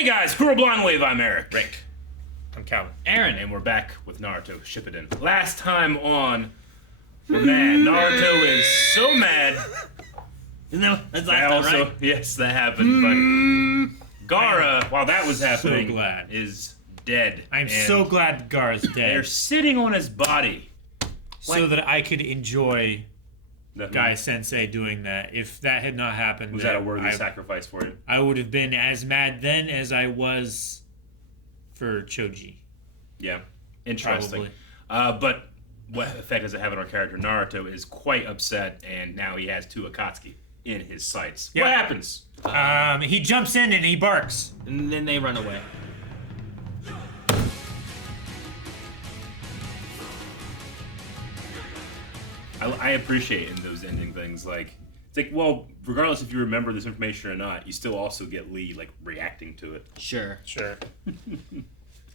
Hey guys, Cruel Blonde Wave, I'm Eric. Rick. I'm Calvin. Aaron, and we're back with Naruto Shippuden. Last time on, we're mad. Naruto is so mad. No, that's last time, right? Yes, that happened, but Gaara, while that was happening, glad. is dead. I'm And so glad Gaara's They're dead sitting on his body. so that I could enjoy The- Guy Sensei doing that. If that had not happened, Was that a then worthy sacrifice for you? I would have been as mad then as I was for Choji. Yeah, interesting. Probably. But what effect does it have on our character? Naruto is quite upset, and now he has two Akatsuki in his sights. Yeah. What happens? He jumps in and he barks. And then they run away. I appreciate in those ending things, like, it's like, well, regardless if you remember this information or not, you still also get Lee, like, reacting to it. Sure. Sure.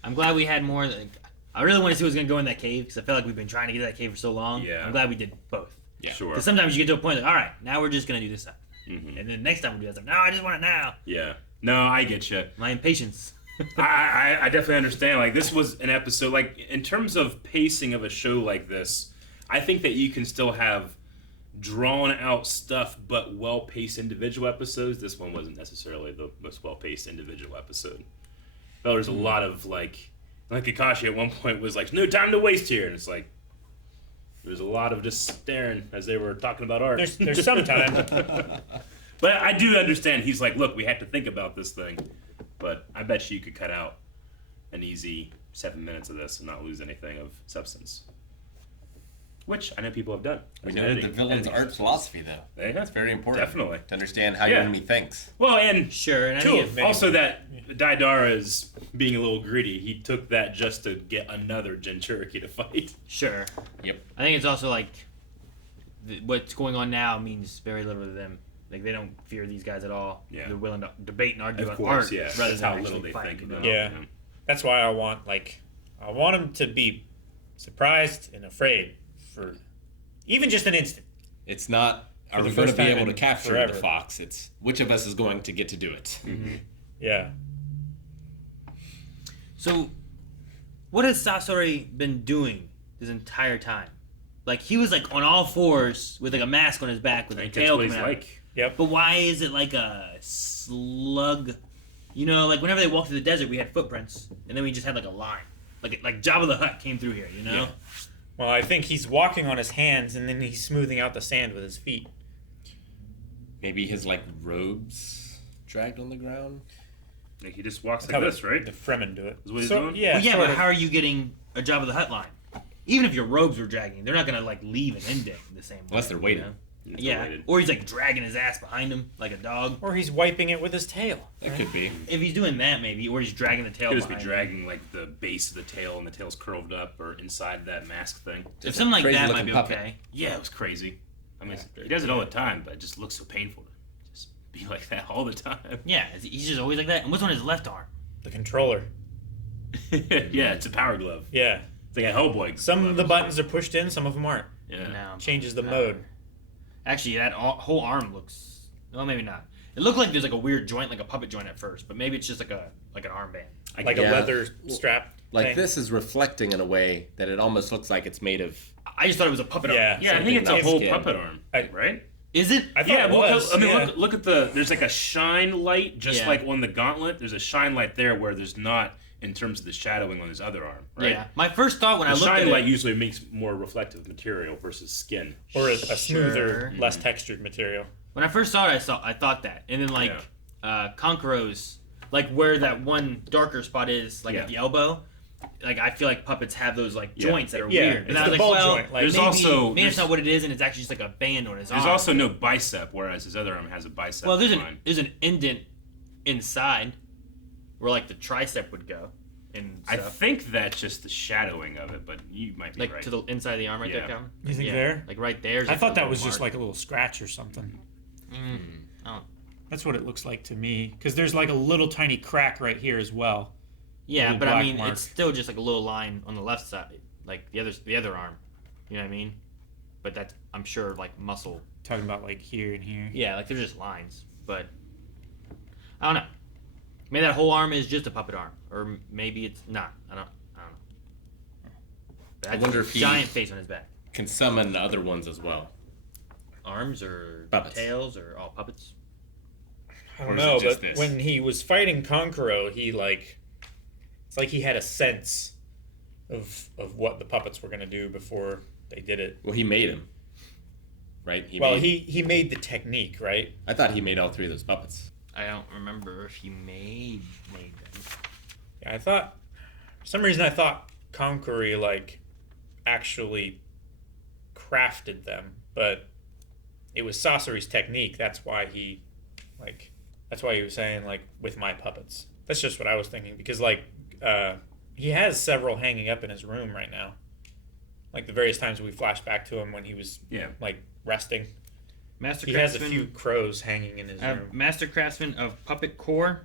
I'm glad we had more. I really want to see what's going to go in that cave because I feel like we've been trying to get to that cave for so long. Yeah. I'm glad we did both. Yeah. Sure. Because sometimes you get to a point like, all right, now we're just going to do this stuff. Mhm. And then next time we'll do that stuff. No, I just want it now. Yeah. No, I get you. My impatience. I definitely understand. Like, this was an episode, like, in terms of pacing of a show like this, I think that you can still have drawn out stuff but well-paced individual episodes. This one wasn't necessarily the most well-paced individual episode. But there's a lot of, like Kakashi at one point was like, no time to waste here. And it's like, there's a lot of just staring as they were talking about art. There's some time. But I do understand. He's like, look, we have to think about this thing. But I bet you could cut out an easy 7 minutes of this and not lose anything of substance. Which I know people have done. We know the villain's art philosophy, though. Yeah, That's very important. Definitely. To understand how your enemy thinks. Well, and Sure. And I two, think also that Daidara is being a little greedy. He took that just to get another Jinchuriki to fight. Sure. Yep. I think it's also like what's going on now means very little to them. Like they don't fear these guys at all. Yeah. They're willing to debate and argue Of on course, art yeah. rather That's than how actually little they fight, think you know? about Yeah. it. Yeah. That's why I want him to be surprised and afraid for even just an instant. It's not, For are the we going to first be time able to in capture forever. the fox? It's which of us is going to get to do it. Mm-hmm. Yeah. So, what has Sasori been doing this entire time? Like he was like on all fours with like a mask on his back with I a think that's tail what coming he's out. like. Yep. But why is it like a slug? You know, like whenever they walked through the desert, we had footprints, and then we just had like a line, like Jabba the Hutt came through here. You know? Yeah. Well, I think he's walking on his hands and then he's smoothing out the sand with his feet. Maybe his like robes dragged on the ground. Like he just walks That's like how this, right? The Fremen do it. Is what he's doing? Yeah, Well, yeah, sort but of. how are you getting a Jabba the Hutt line? Even if your robes were dragging, they're not gonna like leave an indent the same way. Unless they're waiting. You know? It's Yeah, related. or he's like dragging his ass behind him like a dog. Or he's wiping it with his tail. That could be. If he's doing that, maybe, or he's dragging the tail. Could just be behind him. dragging like the base of the tail and the tail's curled up or inside that mask thing. If something like Crazy that might looking be puppet. okay. Yeah, it was crazy. I mean, he does it all the time, but it just looks so painful to just be like that all the time. Yeah, he's just always like that. And what's on his left arm? The controller. Yeah, it's a power glove. Yeah. It's like a Hellboy. Some of the glove. buttons are pushed in, some of them aren't. Yeah. No. Changes the mode. Actually, that whole arm looks. Well, maybe not. It looked like there's like a weird joint, like a puppet joint at first, but maybe it's just like an armband. Like Yeah. a leather strap. Like thing. this is reflecting in a way that it almost looks like it's made of. I just thought it was a puppet Yeah. arm. Yeah, I think it's a Something whole skin. puppet arm, I- right? Is it? I thought Yeah, it well, was. I mean, yeah. look at the. There's like a shine light, just Yeah. like on the gauntlet. There's a shine light there where there's not in terms of the shadowing on his other arm, right? Yeah. My first thought when I The looked at shine it, light usually makes more reflective material versus skin. Or a smoother, Sure. less textured material. when I first saw it, I thought that, and then like Conqueror's, like where that one darker spot is, like Yeah. at the elbow. Like I feel like puppets have those like Yeah. joints that are Yeah, weird, it's and I was the like, ball well, joint, like- There's maybe, also- maybe that's there's- not what it is, and it's actually just like a band on his There's arm. also no bicep, whereas his other arm has a bicep. well, there's line. an indent inside where like the tricep would go, and I stuff. think that's just the shadowing of it, but you might be like right. to the inside of the arm right Yeah. there, Calvin. You think yeah. there? Like right there. I thought that was just like a little scratch or something. Oh. That's what it looks like to me. Because there's like a little tiny crack right here as well. Yeah, Little but I black mean, mark. it's still just like a little line on the left side, like the other arm. You know what I mean? But that's, I'm sure, like muscle. Talking about like here and here. Yeah, like they're just lines. But I don't know. Maybe that whole arm is just a puppet arm, or maybe it's not. I don't know. But I wonder if he giant face on his back. can summon other ones as well. Arms or Puppets. tails or all puppets. I Or don't is it know, just but this? when he was fighting Konkoro, he it's like he had a sense of what the puppets were gonna do before they did it. Well, he made him. Right? He made the technique, right? I thought he made all 3 of those puppets. I don't remember if he made them. Yeah, I thought for some reason I thought Konkori actually crafted them, but it was Sasori's technique. That's why he was saying with my puppets. That's just what I was thinking because he has several hanging up in his room right now. Like the various times we flash back to him when he was resting. Master He has a Craftsman. few crows hanging in his I room. have Master Craftsman of Puppet Core,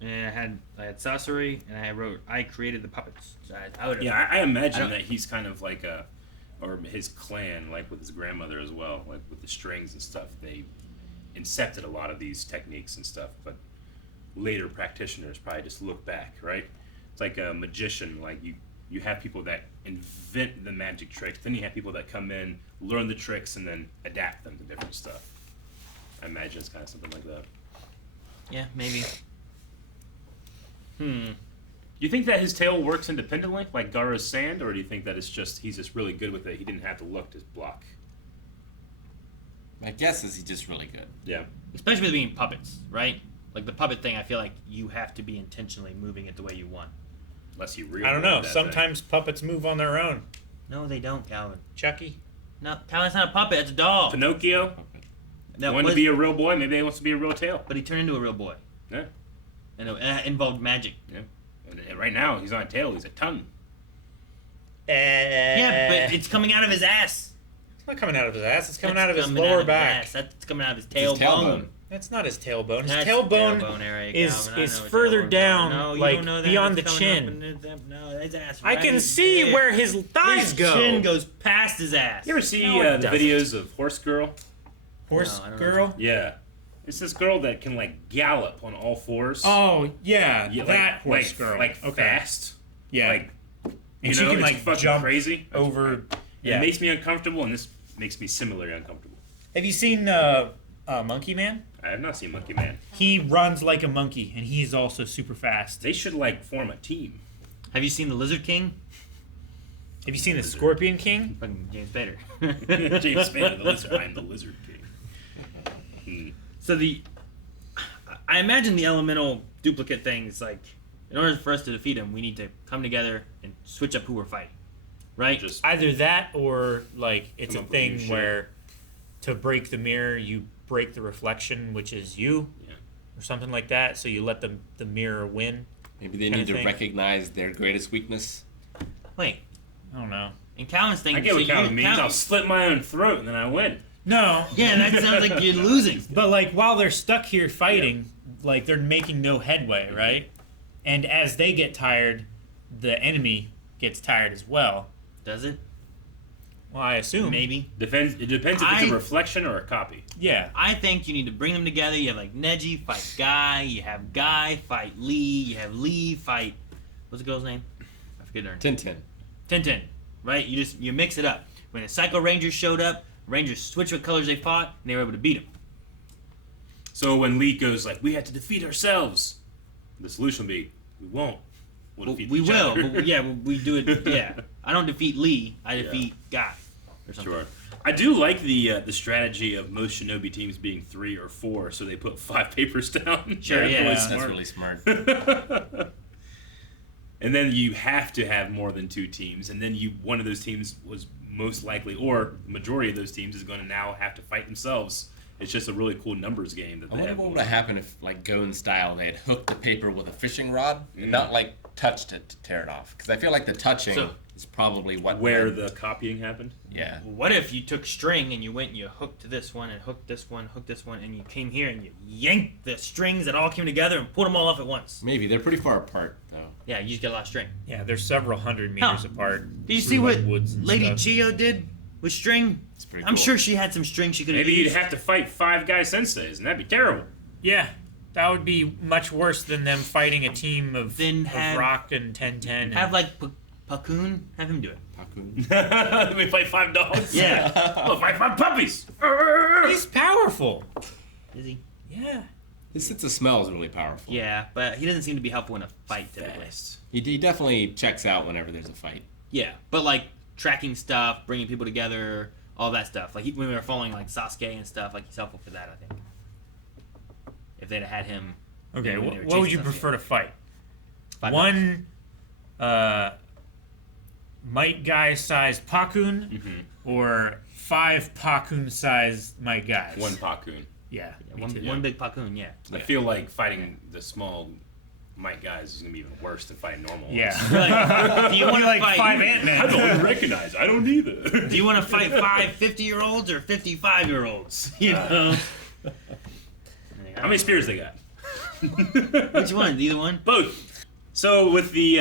and I had Sasori, and I wrote I created the puppets. So I would. Yeah, I imagine don't- that he's kind of like or his clan, like with his grandmother as well, like with the strings and stuff. They incepted a lot of these techniques and stuff, but later practitioners probably just look back, right? It's like a magician. Like you have people that invent the magic tricks, then you have people that come in, learn the tricks, and then adapt them to different stuff. I imagine it's kind of something like that. Yeah, maybe. Do you think that his tail works independently, like Gaara's sand, or do you think that he's just really good with it? He didn't have to look to block. My guess is he's just really good. Yeah. Especially with being puppets, right? Like the puppet thing, I feel like you have to be intentionally moving it the way you want. Unless you really. I don't know. want that Sometimes puppets move on their own. No, they don't, Calvin. Chucky? No, Calvin's not a puppet. It's a doll. thing. Pinocchio That wanted was, to be a real boy. Maybe he wants to be a real tail. but he turned into a real boy. Yeah. And it involved magic. Yeah. And right now he's not a tail. He's a tongue. Yeah, but it's coming out of his ass. It's not coming out of his ass. It's coming That's out of his coming lower out back. ass. That's coming out of his It's his tailbone. That's not his tailbone. His That's tailbone area, is Calvin. I is know what further tailbone's down, going. No, you like don't know that. beyond the It's coming up chin. and no, his ass. I can right see there. where his thighs His go. chin goes past his ass. You ever see No, it the doesn't. videos of Horse Girl? Horse No, I don't girl. Yeah. It's this girl that can gallop on all fours. Oh yeah, Yeah, that horse girl. Like okay. fast. Yeah. Like, And she can, it's fucking jump crazy. over. Yeah. It makes me uncomfortable, and this makes me similarly uncomfortable. Have you seen Monkey Man? I have not seen Monkey Man. He runs like a monkey, and he's also super fast. They should form a team. Have you seen the Lizard King? Have you seen the Scorpion King? Fucking James Spader. James Spader, the lizard. I'm the Lizard King. So I imagine the elemental duplicate things in order for us to defeat him, we need to come together and switch up who we're fighting, right? Just Either that, or it's Come a up with new thing shit. where to break the mirror, you break the reflection, which is you, Yeah. or something like that. So you let the mirror win. Maybe they Kinda need to thing. recognize their greatest weakness. Wait, I don't know. in Calvin's thing, I get what so Calvin means. Calvin- I'll slit my own throat and then I win. No. yeah, that sounds like you're losing. But while they're stuck here fighting, they're making no headway, right? And as they get tired, the enemy gets tired as well. Does it? Well, I assume. Maybe. It depends if it's I- a reflection or a copy. Yeah. I think you need to bring them together. You have Neji fight Guy. You have Guy fight Lee. You have Lee fight what's the girl's name? I forget her name. Tintin. Right? You mix it up. When the Psycho Rangers showed up, Rangers switched what colors they fought, and they were able to beat them. So when Lee goes we have to defeat ourselves, the solution will be we won't. We'll defeat We each will. other. But we do it. Yeah. I don't defeat Lee. I defeat Guy. Or something. Sure. I do like the strategy of most Shinobi teams being 3 or 4, so they put 5 papers down. Sure, That's yeah. really That's smart. really smart. And then you have to have more than 2 teams, and then one of those teams was most likely, or the majority of those teams is going to now have to fight themselves. It's just a really cool numbers game that I they wonder have. what going would have on. happened if, Goen style, they had hooked the paper with a fishing rod and not touched it to tear it off. Because I feel like the touching So- is probably what Where led- the copying happened. yeah. What if you took string and you went and you hooked this one and hooked this one, and you came here and you yanked the strings that all came together and pulled them all off at once? Maybe they're pretty far apart though. Yeah, you just get a lot of string. Yeah, they're several hundred meters apart. Did you see through, what woods and Lady stuff. Geo did with string? It's pretty I'm cool. sure she had some string she could have Maybe you'd used. have to fight 5 guy senseis, and that'd be terrible. Yeah. That would be much worse than them fighting a team of, Then of have- Rock and 1010. Have like Pakun. Have him do it. Let me fight 5 dogs. Yeah. Oh, fight 5 puppies. He's powerful. Is he? Yeah. His sense of smell is really powerful. Yeah, but he doesn't seem to be helpful in a fight typically. He definitely checks out whenever there's a fight. Yeah, but like tracking stuff, bringing people together, all that stuff. Like when we were following like Sasuke and stuff, like he's helpful for that. I think. If they'd have had him. Okay, when they were what would you chasing Sasuke. prefer to fight? 5 One Might Guy-sized Pakun or 5 Pakun-sized Might Guys? 1 Pakun. Yeah, me One, too. one big Pakun, yeah. I feel like fighting the small Mike guys is gonna be even worse than fighting normal ones. Yeah. Like, do you want to like fight 5 I Ant-Man. don't recognize. I don't either. Do you want to fight 5 50-year-olds or 55-year-olds? You know. How many spears they got? Which one? Either one? Both. So with the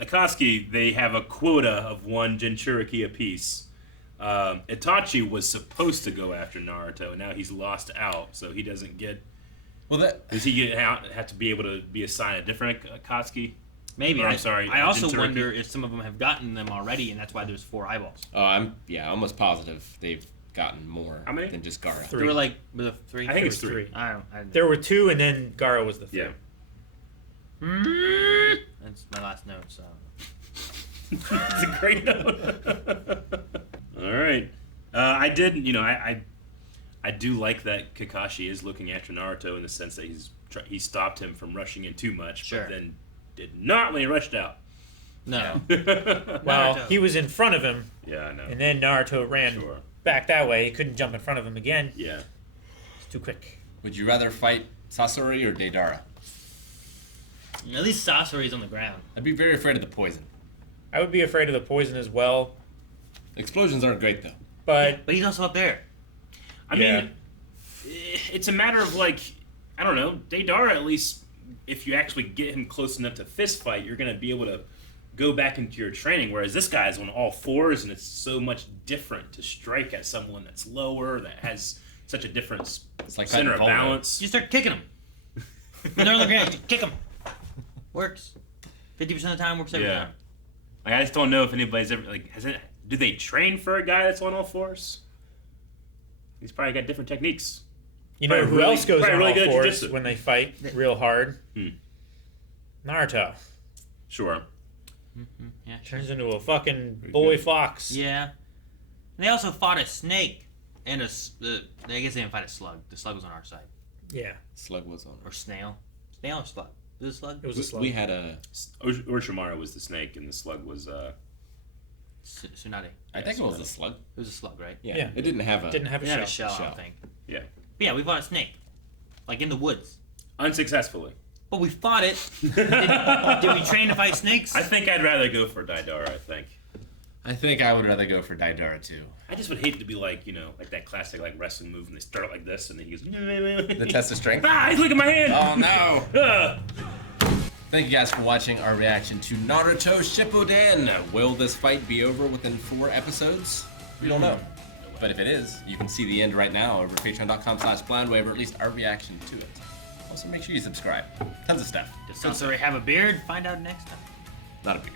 Akatsuki, they have a quota of 1 Jinchuriki apiece. Itachi was supposed to go after Naruto, and now he's lost out, so he doesn't get. Well, that Does he have to be able to be assigned a different Akatsuki? Maybe. Or, I'm sorry, I also Jinchuriki. wonder if some of them have gotten them already, and that's why there's 4 eyeballs. Oh, I'm almost positive they've gotten more How many? than just Gaara. 3. There were like was it 3. I think it's There were 3. I don't. There were 2, and then Gaara was the 3rd. Yeah. That's my last note. So. It's a great note. All right. I did, I do like that Kakashi is looking after Naruto in the sense that he stopped him from rushing in too much, Sure. but then did not when he rushed out. No. Well, Naruto. he was in front of him, Yeah, I know. and then Naruto ran Sure. back that way. He couldn't jump in front of him again. Yeah. It's too quick. would you rather fight Sasori or Deidara? At least Sasori's on the ground. I'd be very afraid of the poison. I would be afraid of the poison as well, Explosions aren't great though. but But he's also up there. I Yeah. mean, it's a matter of I don't know, Deidara at least, if you actually get him close enough to fist fight, you're going to be able to go back into your training, whereas this guy's on all 4s, and it's so much different to strike at someone that's lower, that has such a different It's like center of fighting Volvo. balance. You start kicking him. When they're on the ground, just kick him. Works. 50% of the time works every Yeah. time. I just don't know if anybody's ever, do they train for a guy that's on all 4s? He's probably got different techniques. you know Probably who really- else goes probably on really all good at 4s jiu-jitsu. when they fight real hard? Hmm. Naruto Sure. Yeah. turns into a fucking boy fox. Yeah. And they also fought a snake and I guess they didn't fight a slug. The slug was on our side. Yeah, Slug was on. Or snail. Snail or slug? Was it a slug? it was a slug. We had a. Urshimaru was the snake, and the slug was, Tsunade. I think it was a slug. It was a slug, right? Yeah. Yeah. It didn't have a. Didn't have a It shell. had a shell, I Shell. don't think. yeah, But yeah, we fought a snake. Like in the woods. unsuccessfully. But we fought it. Did we train to fight snakes? I think I'd rather go for Deidara, I think. I think I would rather go for Deidara too. I just would hate to be like that classic wrestling move, and they start like this, and then he goes. The test of strength. Ah, he's looking at my hand. Oh no! Ah. Thank you guys for watching our reaction to Naruto Shippuden. Will this fight be over within 4 episodes? We don't know. But if it is, you can see the end right now over patreon.com/blindwave, or at least our reaction to it. Also, make sure you subscribe. Tons of stuff. Does Sasori have a beard? Find out next time. Not a big